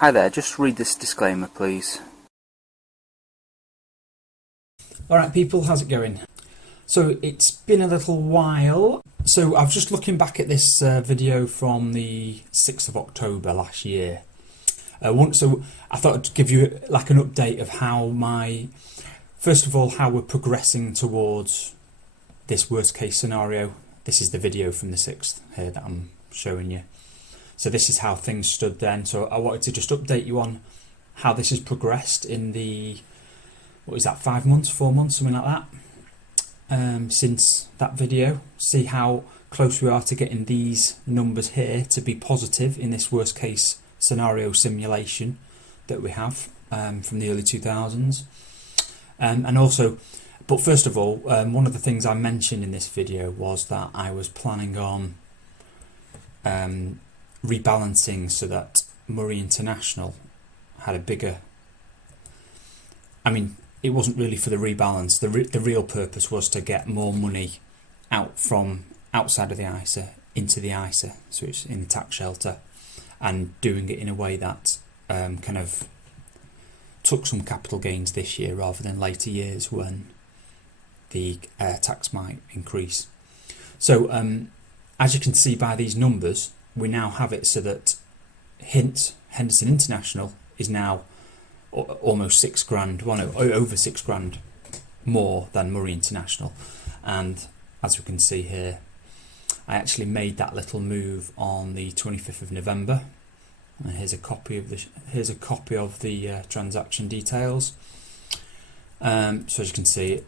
Hi there, just read this disclaimer please. Alright people, how's it going? So it's been a little while. So I was just looking back at this video from the 6th of October last year. So I thought I'd give you like an update of how first of all, how we're progressing towards this worst case scenario. This is the video from the 6th here that I'm showing you. So this is how things stood then. So I wanted to just update you on how this has progressed in the, what is that, 5 months, 4 months, something like that, since that video. See how close we are to getting these numbers here to be positive in this worst case scenario simulation that we have from the early 2000s. And also, but first of all, one of the things I mentioned in this video was that I was planning on rebalancing so that Murray International had a bigger, I mean, it wasn't really for the rebalance. The real purpose was to get more money out from outside of the ISA into the ISA, so it's in the tax shelter, and doing it in a way that kind of took some capital gains this year rather than later years when the tax might increase. So as you can see by these numbers, we now have it so that Henderson International is now almost £6,000, well no, over £6,000 more than Murray International. And as we can see here, I actually made that little move on the 25th of November. And here's a copy of the transaction details. So as you can see,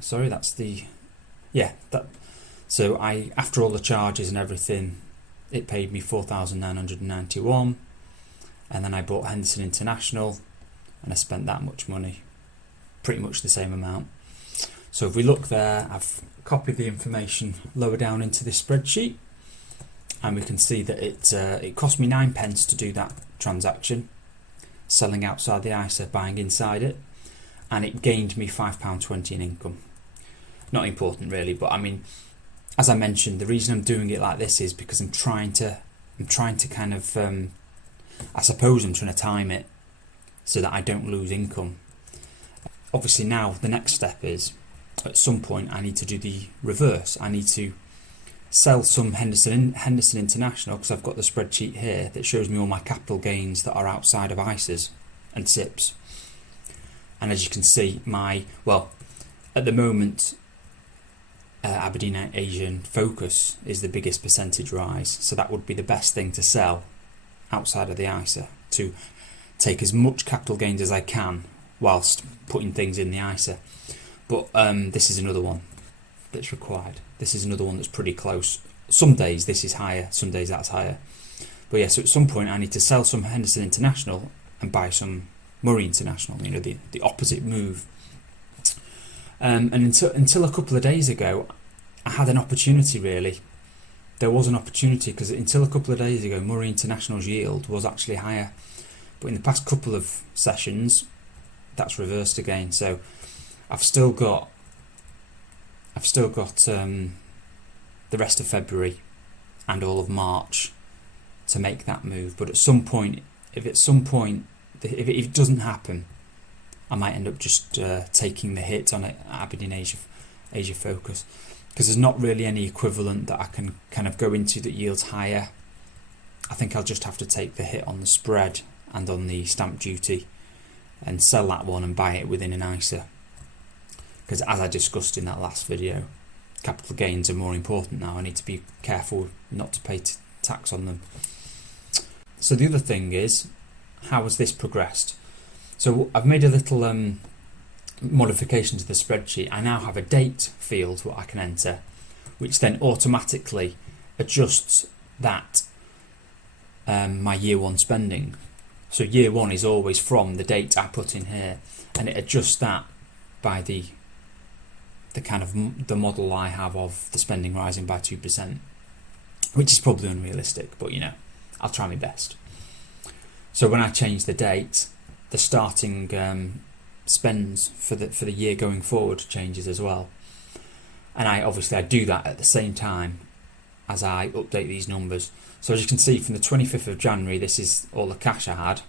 sorry, that's the, yeah, that. So after all the charges and everything, it paid me £4,991, and then I bought Henderson International, and I spent that much money, pretty much the same amount. So if we look there, I've copied the information lower down into this spreadsheet, and we can see that it cost me 9p to do that transaction, selling outside the ISA, buying inside it, and it gained me £5.20 in income. Not important really, but I mean, as I mentioned, the reason I'm doing it like this is because I'm trying to kind of, I suppose I'm trying to time it so that I don't lose income. Obviously now the next step is, at some point I need to do the reverse. I need to sell some Henderson International, because I've got the spreadsheet here that shows me all my capital gains that are outside of ISAs and SIPs. And as you can see, at the moment, Aberdeen Asian Focus is the biggest percentage rise, so that would be the best thing to sell outside of the ISA to take as much capital gains as I can whilst putting things in the ISA. But this is another one that's required. This is another one that's pretty close. Some days this is higher, some days that's higher. But yeah, so at some point I need to sell some Henderson International and buy some Murray International, you know, the opposite move. And until a couple of days ago, I had an opportunity really. There was an opportunity, because until a couple of days ago, Murray International's yield was actually higher. But in the past couple of sessions, that's reversed again. So I've still got the rest of February and all of March to make that move. But at some point, if it doesn't happen, I might end up just taking the hit on it, Aberdeen Asia Focus, because there's not really any equivalent that I can kind of go into that yields higher. I think I'll just have to take the hit on the spread and on the stamp duty and sell that one and buy it within an ISA, because as I discussed in that last video, capital gains are more important now. I need to be careful not to pay tax on them. So the other thing is, how has this progressed? So I've made a little modification to the spreadsheet. I now have a date field what I can enter, which then automatically adjusts that my year one spending. So year one is always from the date I put in here, and it adjusts that by the kind of the model I have of the spending rising by 2%, which is probably unrealistic, but you know, I'll try my best. So when I change the date, the starting spends for the year going forward changes as well, and I do that at the same time as I update these numbers. So as you can see, from the 25th of January, this is all the cash I had.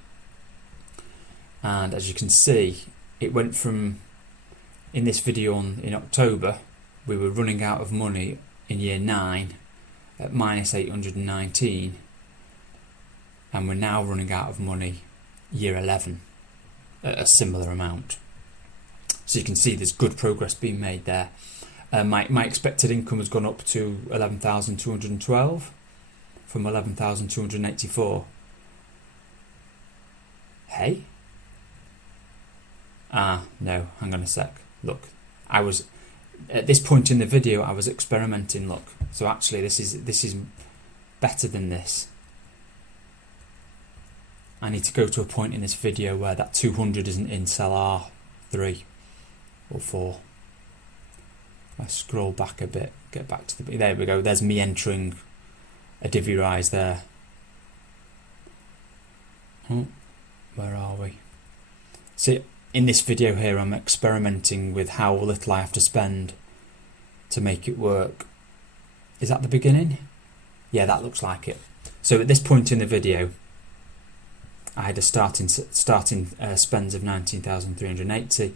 And as you can see, it went from, in this video in October, we were running out of money in year 9 at minus 819, and we're now running out of money year 11 at a similar amount. So you can see there's good progress being made there. My expected income has gone up to 11,212 from 11,284. Hey? No, hang on a sec. Look, I was at this point in the video I was experimenting. Look, so actually this is better than this. I need to go to a point in this video where that 200 isn't in cell R3 or 4. I scroll back a bit, get back to the, there we go, there's me entering a divvy rise there. Oh, where are we? See, in this video here I'm experimenting with how little I have to spend to make it work. Is that the beginning? Yeah, that looks like it. So at this point in the video I had a starting spends of 19,380,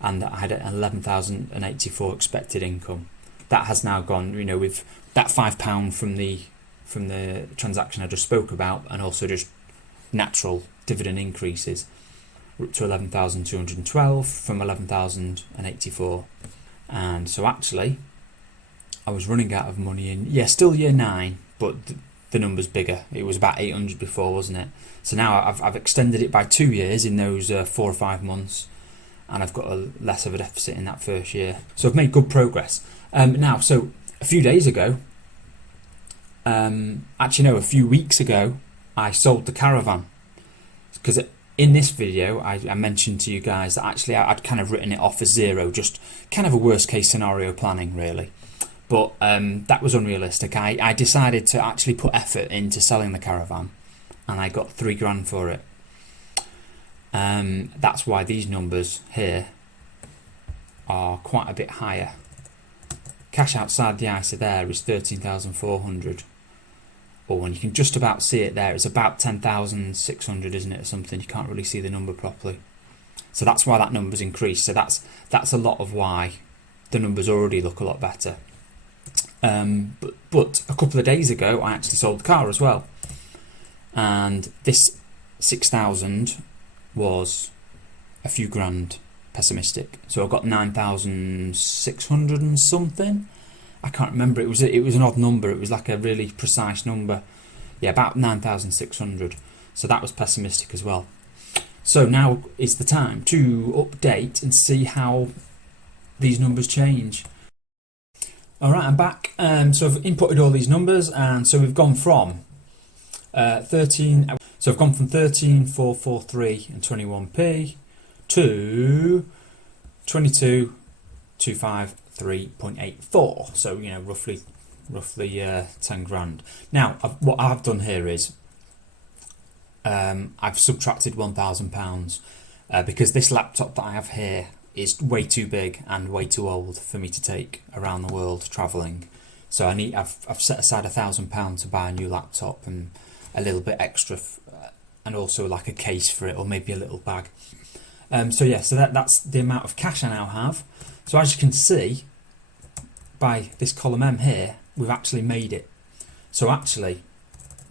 and I had an 11,084 expected income. That has now gone, you know, with that £5 from the transaction I just spoke about, and also just natural dividend increases, we're up to 11,212 from 11,084. And so actually I was running out of money in, still year 9, but the number's bigger. It was about 800 before, wasn't it? So now I've extended it by 2 years in those 4 or 5 months, and I've got less of a deficit in that first year. So I've made good progress. Now, so a few days ago, a few weeks ago, I sold the caravan, because in this video I mentioned to you guys that actually I'd kind of written it off as zero, just kind of a worst case scenario planning really. But that was unrealistic. I decided to actually put effort into selling the caravan, and I got £3,000 for it. That's why these numbers here are quite a bit higher. Cash outside the ISA there is 13,400, and you can just about see it there. It's about 10,600, isn't it, or something? You can't really see the number properly. So that's why that number's increased. So that's a lot of why the numbers already look a lot better. But a couple of days ago I actually sold the car as well, and this 6,000 was a few grand pessimistic. So I got 9,600 and something. I can't remember. It was an odd number. It was like a really precise number. Yeah, about 9,600. So that was pessimistic as well. So now is the time to update and see how these numbers change. Alright, I'm back. So I've inputted all these numbers, and so we've gone from 13,443 and 21p to 22,253.84. So, you know, roughly 10 grand. Now, what I've done here is I've subtracted £1,000 because this laptop that I have here is way too big and way too old for me to take around the world travelling. So I've set aside £1,000 to buy a new laptop and a little bit extra, and also like a case for it, or maybe a little bag. So that's the amount of cash I now have. So as you can see by this column M here, we've actually made it. So actually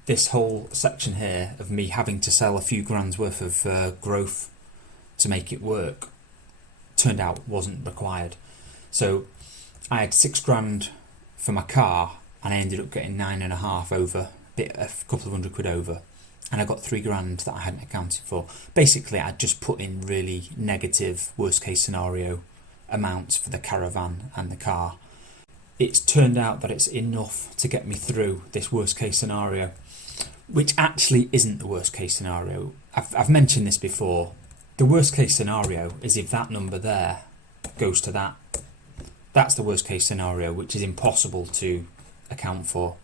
this whole section here of me having to sell a few grand's worth of growth to make it work turned out wasn't required. So I had £6,000 for my car, and I ended up getting 9.5 over, a couple of £100 over, and I got £3,000 that I hadn't accounted for. Basically, I just put in really negative, worst case scenario amounts for the caravan and the car. It's turned out that it's enough to get me through this worst case scenario, which actually isn't the worst case scenario. I've mentioned this before. The worst case scenario is if that number there goes to that. That's the worst case scenario, which is impossible to account for.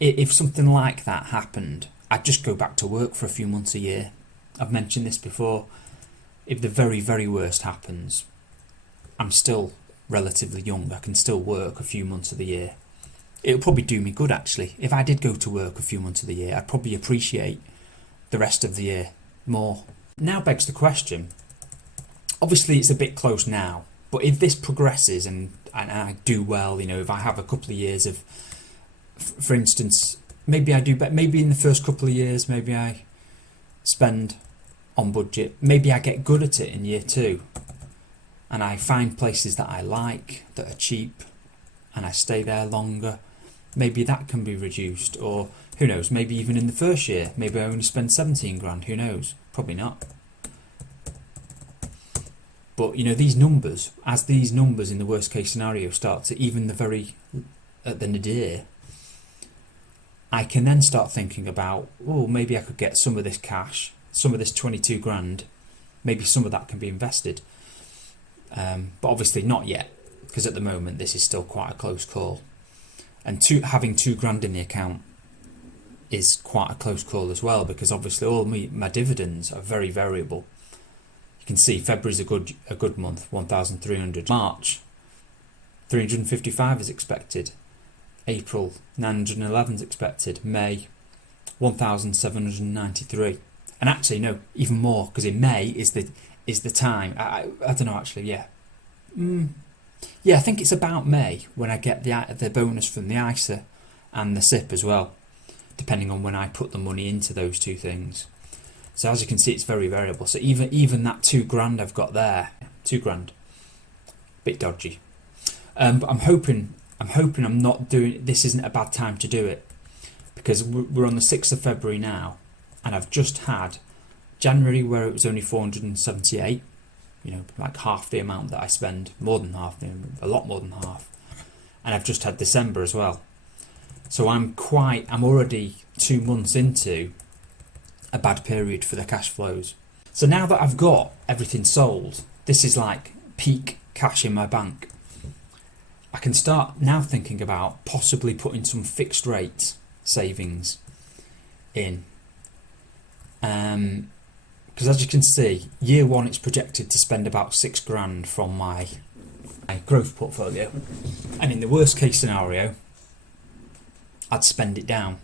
If something like that happened, I'd just go back to work for a few months a year. I've mentioned this before. If the very, very worst happens, I'm still relatively young. I can still work a few months of the year. it'll probably do me good actually. If I did go to work a few months of the year, I'd probably appreciate the rest of the year more. Now begs the question, obviously it's a bit close now, but if this progresses and I do well, you know, if I have a couple of years of, for instance, maybe I do better, maybe in the first couple of years, maybe I spend on budget, maybe I get good at it in year 2 and I find places that I like, that are cheap, and I stay there longer, maybe that can be reduced, or who knows, maybe even in the first year, maybe I only spend 17 grand, who knows, probably not. But you know, these numbers, as these numbers in the worst case scenario start to even at the nadir, I can then start thinking about, oh, maybe I could get some of this cash, some of this 22 grand, maybe some of that can be invested. But obviously not yet, because at the moment this is still quite a close call. And having 2 grand in the account is quite a close call as well, because obviously all my dividends are very variable. You can see February's a good month, 1,300. March, 355 is expected. April, 911 is expected. May, 1,793. And actually, no, even more, because in May is the time. I don't know actually. Yeah, yeah. I think it's about May when I get the bonus from the ISA and the SIP as well, depending on when I put the money into those 2 things. So as you can see, it's very variable. So even that 2 grand I've got there, 2 grand, bit dodgy. But I'm hoping I'm not doing. This isn't a bad time to do it, because we're on the 6th of February now, and I've just had January where it was only 478. You know, like half the amount that I spend, more than half, a lot more than half. And I've just had December as well. So I'm already 2 months into a bad period for the cash flows. So now that I've got everything sold, this is like peak cash in my bank. I can start now thinking about possibly putting some fixed rate savings in. Because as you can see, year 1 it's projected to spend about 6 grand from my growth portfolio. And in the worst case scenario, I'd spend it down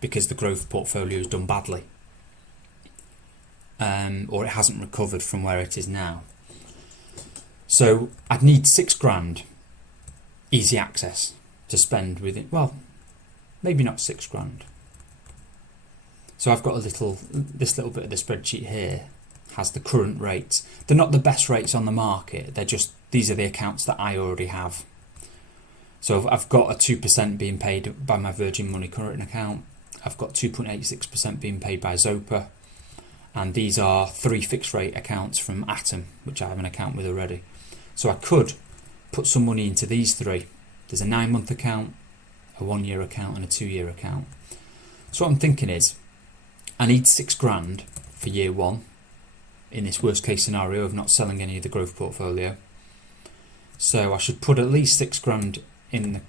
because the growth portfolio has done badly. Or it hasn't recovered from where it is now. So I'd need 6 grand easy access to spend within, well, maybe not 6 grand. So I've got this little bit of the spreadsheet here has the current rates. They're not the best rates on the market. These are the accounts that I already have. So I've got a 2% being paid by my Virgin Money current account. I've got 2.86% being paid by Zopa. And these are 3 fixed rate accounts from Atom, which I have an account with already. So I could put some money into these 3. There's a 9-month account, a 1-year account and a 2-year account. So what I'm thinking is, I need 6 grand for year 1 in this worst case scenario of not selling any of the growth portfolio. So I should put at least 6 grand in the,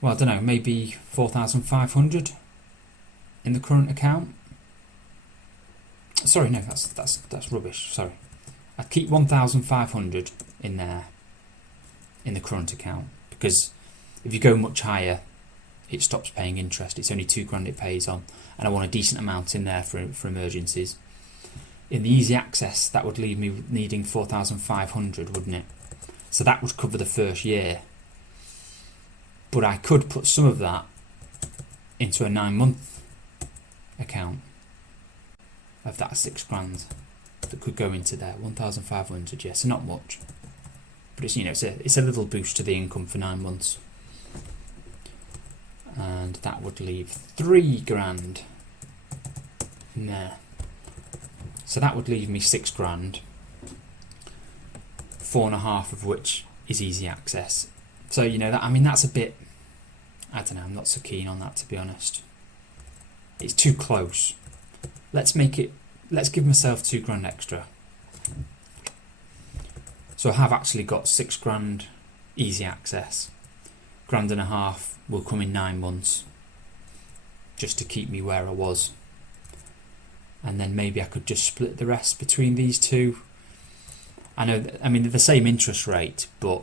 well, I don't know, maybe 4,500 in the current account. Sorry, no, that's rubbish. Sorry, I'd keep 1,500 in there in the current account, because if you go much higher, it stops paying interest. It's only 2 grand it pays on, and I want a decent amount in there for emergencies. In the easy access, that would leave me needing 4,500, wouldn't it? So that would cover the first year. But I could put some of that into a 9-month account of that 6 grand that could go into there. 1,500, yes, so not much, but it's, you know, it's a little boost to the income for 9 months. And that would leave 3 grand in there. So that would leave me 6 grand, 4.5 of which is easy access. So, you know, that's a bit, I don't know, I'm not so keen on that, to be honest. It's too close. Let's give myself 2 grand extra. So I have actually got 6 grand easy access. £1.5 will come in 9 months, just to keep me where I was. And then maybe I could just split the rest between these 2. I know, they're the same interest rate, but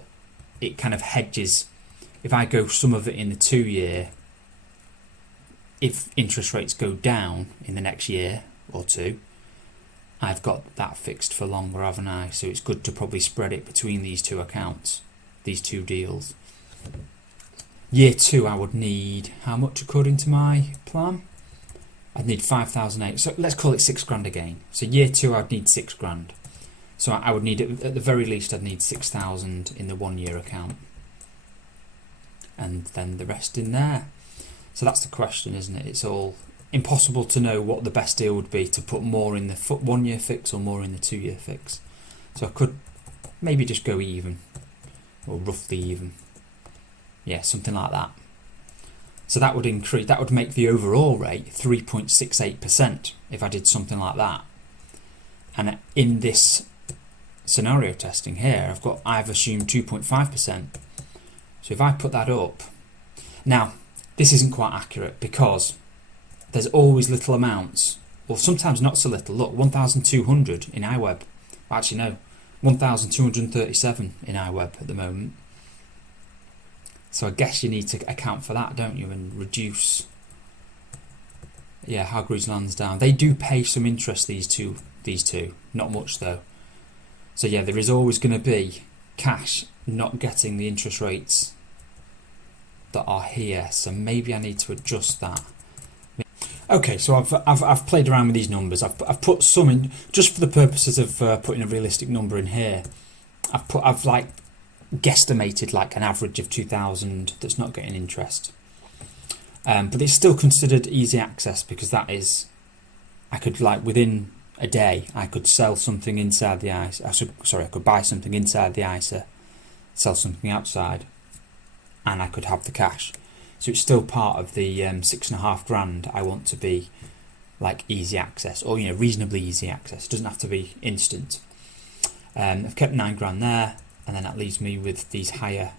it kind of hedges. if I go some of it in the 2 year, if interest rates go down in the next year or two, I've got that fixed for longer, haven't I? So it's good to probably spread it between these two accounts, these two deals. Year 2 I would need, how much according to my plan? I'd need 5,008, so let's call it 6 grand again. So year 2 I'd need 6 grand. So I would need, at the very least, I'd need 6,000 in the 1 year account. And then the rest in there. So that's the question, isn't it? It's all impossible to know what the best deal would be, to put more in the 1 year fix or more in the 2 year fix. So I could maybe just go even, or roughly even. Yeah, something like that. So that would increase, that would make the overall rate 3.68% if I did something like that. And in this scenario testing here, I've assumed 2.5%. So if I put that up, now this isn't quite accurate because there's always little amounts, or sometimes not so little. Look, 1,200 in iWeb. Actually no, 1,237 in iWeb at the moment. So I guess you need to account for that, don't you, and reduce. Yeah, Hargreaves Lansdown. They do pay some interest, these two. Not much though. So yeah, there is always going to be cash not getting the interest rates that are here. So maybe I need to adjust that. Okay, so I've played around with these numbers. I've put some in just for the purposes of putting a realistic number in here. I've like guesstimated like an average of 2,000 that's not getting interest, but it's still considered easy access because that is, I could like within a day I could sell something inside the ISA. I could buy something inside the ISA, sell something outside, and I could have the cash. So it's still part of the 6.5 grand I want to be like easy access, or reasonably easy access. It doesn't have to be instant. I've kept 9 grand there. And then that leaves me with these higher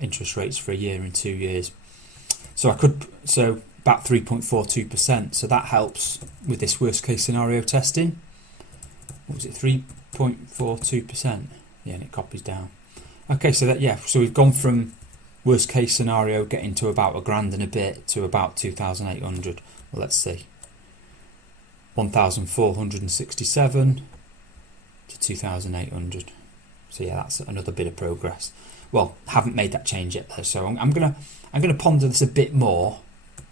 interest rates for a year and 2 years. So about 3.42%. So that helps with this worst case scenario testing. What was it? 3.42%. Yeah, and it copies down. Okay, so so we've gone from worst case scenario getting to about a grand and a bit to about 2,800. Well, let's see. 1,467 to 2,800. So yeah, that's another bit of progress. Well, haven't made that change yet though, so I'm gonna ponder this a bit more,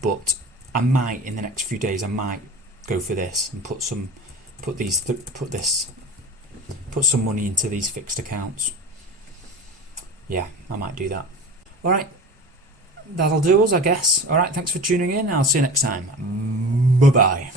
but I might in the next few days I might go for this and put some money into these fixed accounts. Yeah, I might do that. All right, that'll do us, I guess. All right, thanks for tuning in. I'll see you next time. Bye bye.